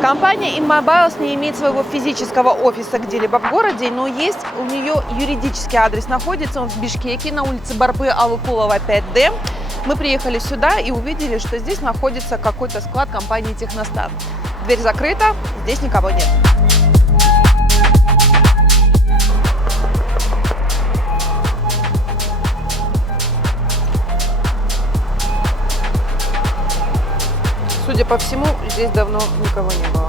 Компания IMEI-коду не имеет своего физического офиса где-либо в городе, но есть у нее юридический адрес, находится он в Бишкеке на улице Барпы Алыкулова 5D. Мы приехали сюда и увидели, что здесь находится какой-то склад компании Техностат. Дверь закрыта, здесь никого нет. Судя по всему, здесь давно никого не было.